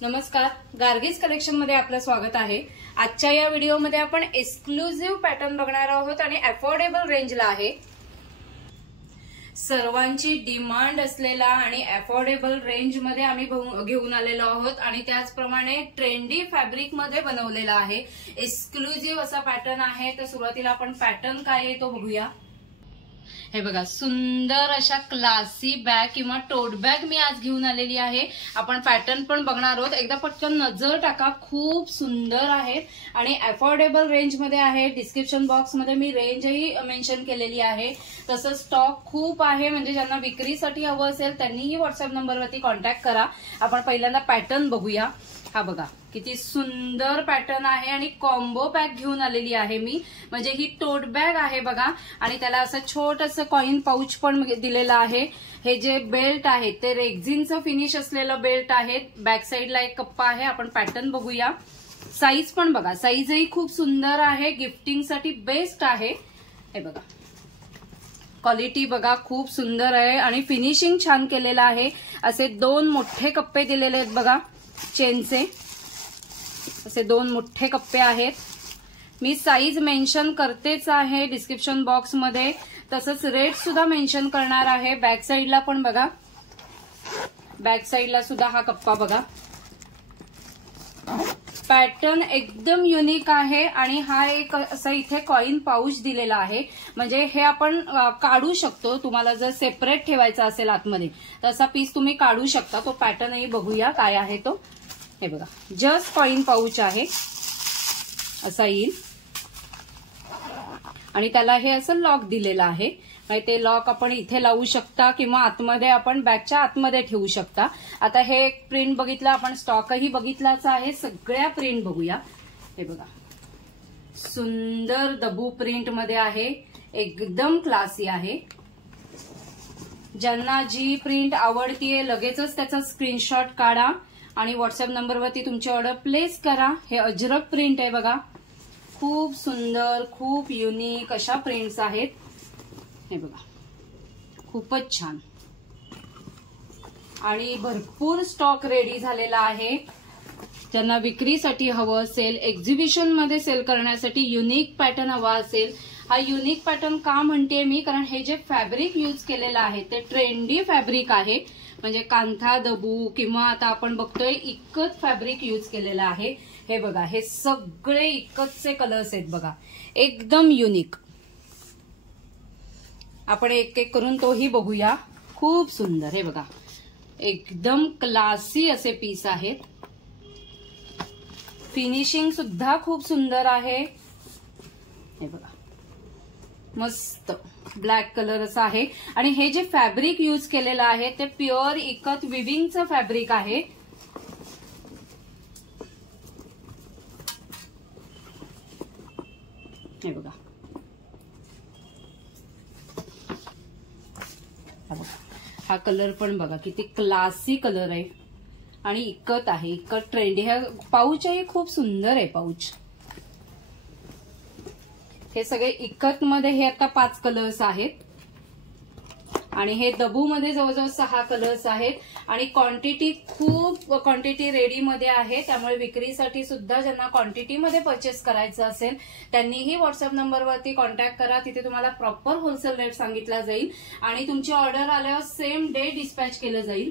नमस्कार, गार्गीज कलेक्शन मध्ये आपलं स्वागत आहे। आजच्या या व्हिडिओमध्ये आपण एक्सक्लुझिव्ह पॅटर्न बघणार आहोत आणि अफोर्डेबल रेंजला आहे। सर्वांची डिमांड असलेला आणि अफोर्डेबल रेंज मध्ये आम्ही घेऊन आलेलो आहोत आणि त्याचप्रमाणे ट्रेंडी फॅब्रिक मध्ये बनवलेला आहे। एक्सक्लुझिव्ह असा पॅटर्न आहे। तर सुरुवातीला आपण पॅटर्न काय आहे तो बघूया। हे बघा, सुंदर अशा क्लासी बॅग किंवा टोट बॅग मी आज घेऊन आलेली आहे। आपण पॅटर्न पण बघणार आहोत। एकदा पटकन नजर टाका, खूप सुंदर आहेत आणि अफोर्डेबल रेंज मध्ये आहे। डिस्क्रिप्शन बॉक्स मध्ये मी रेंजही मेन्शन केलेली आहे। तसंच स्टॉक खूप आहे, म्हणजे ज्यांना विक्रीसाठी हवं असेल त्यांनीही व्हॉट्सअप नंबरवरती कॉन्टॅक्ट करा। आपण पहिल्यांदा पॅटर्न बघूया। हा बघा, किती सुंदर पॅटर्न आहे आणि कॉम्बो पॅक घेऊन आलेली आहे मी। म्हणजे ही टोट बॅग आहे बघा आणि त्याला असं छोटंसं कॉइन पाऊच पण दिलेलं आहे। हे जे बेल्ट आहे ते रेक्झिनचं फिनिश असलेलं बेल्ट आहे। बॅक साईडला एक कप्पा आहे। आपण पॅटर्न बघूया। साईज पण बघा, साईजही खूप सुंदर आहे, गिफ्टिंगसाठी बेस्ट आहे। हे बघा, क्वालिटी बघा खूप सुंदर आहे आणि फिनिशिंग छान केलेलं आहे। असे दोन मोठे कप्पे दिलेले आहेत बघा, चेनचे असे दोन मोठे कप्पे आहेत। मी साईज मेन्शन करतेच आहे डिस्क्रिप्शन बॉक्स मध्ये, तसंच रेट सुद्धा मेन्शन करणार आहे। बॅक साईडला पण बघा, बॅक साईडला सुद्धा हा कप्पा बघा। पॅटर्न एकदम युनिक आहे आणि हा एक असा इथे कॉइन पाऊच दिलेला आहे। म्हणजे हे आपण काढू शकतो। तुम्हाला जर सेपरेट ठेवायचा असेल आतमध्ये तसा पीस तुम्ही काढू शकता। तो पॅटर्नही बघूया काय आहे तो। हे बघा, जस्ट कॉइन पाऊच आहे असा येईल आणि त्याला हे असं लॉक दिलेलं आहे। ते लॉक आपण इथे लावू शकता किंवा आतमध्ये आपण बॅगच्या आतमध्ये ठेवू शकता। आता हे एक प्रिंट बघितलं आपण, स्टॉकही बघितलाच आहे। सगळ्या प्रिंट बघूया। हे बघा, सुंदर दबू प्रिंट मध्ये आहे, एकदम क्लासी आहे। ज्यांना जी प्रिंट आवडतीये लगेचच त्याचा स्क्रीनशॉट काढा आणि व्हॉट्सअप नंबरवरती तुमची ऑर्डर प्लेस करा। हे अजरक प्रिंट आहे बघा, खूप सुंदर, खूप युनिक अशा प्रिंट्स आहेत। हे बघा, खूपच छान आणि भरपूर स्टॉक रेडी झालेला आहे। ज्यांना विक्रीसाठी हवं असेल, एक्झिबिशन मध्ये सेल करण्यासाठी युनिक पॅटर्न हवा असेल, हा युनिक पॅटर्न का म्हणते मी, कारण हे जे फॅब्रिक यूज केलेलं आहे ते ट्रेंडी फॅब्रिक आहे। म्हणजे कांथा दबू किंवा आता आपण बघतोय इक्कत फॅब्रिक यूज केलेलं आहे। हे बघा, हे सगळे इक्कतचे कलर्स आहेत बघा, एकदम युनिक। आपण एक एक करून तोही बघूया। खूप सुंदर, हे बघा, एकदम क्लासी असे पीस आहेत। फिनिशिंग सुद्धा खूप सुंदर आहे। हे बघा, मस्त ब्लॅक कलर असा आहे आणि हे जे फॅब्रिक यूज केलेलं आहे ते प्युअर इकत विविंगचं फॅब्रिक आहे। हे बघा, हा कलर पण बघा किती क्लासी कलर आहे आणि इकत आहे, इकत ट्रेंडी। हा पाऊच आहे, खूप सुंदर आहे पाऊच। हे सगळे इकत मध्ये हे आता 5 कलर्स आहेत आणि हे दबू मध्ये जवळजवळ 6 कलर्स आहेत आणि क्वांटिटी खूप क्वांटिटी रेडी मध्ये आहे। त्यामुळे विक्रीसाठी सुद्धा ज्यांना क्वांटिटी मध्ये परचेस करायचं असेल त्यांनीही व्हॉट्सअप नंबरवरती कॉन्टॅक्ट करा। तिथे तुम्हाला प्रॉपर होलसेल रेट सांगितला जाईल आणि तुमची ऑर्डर आल्यावर सेम डे डिस्पॅच केलं जाईल।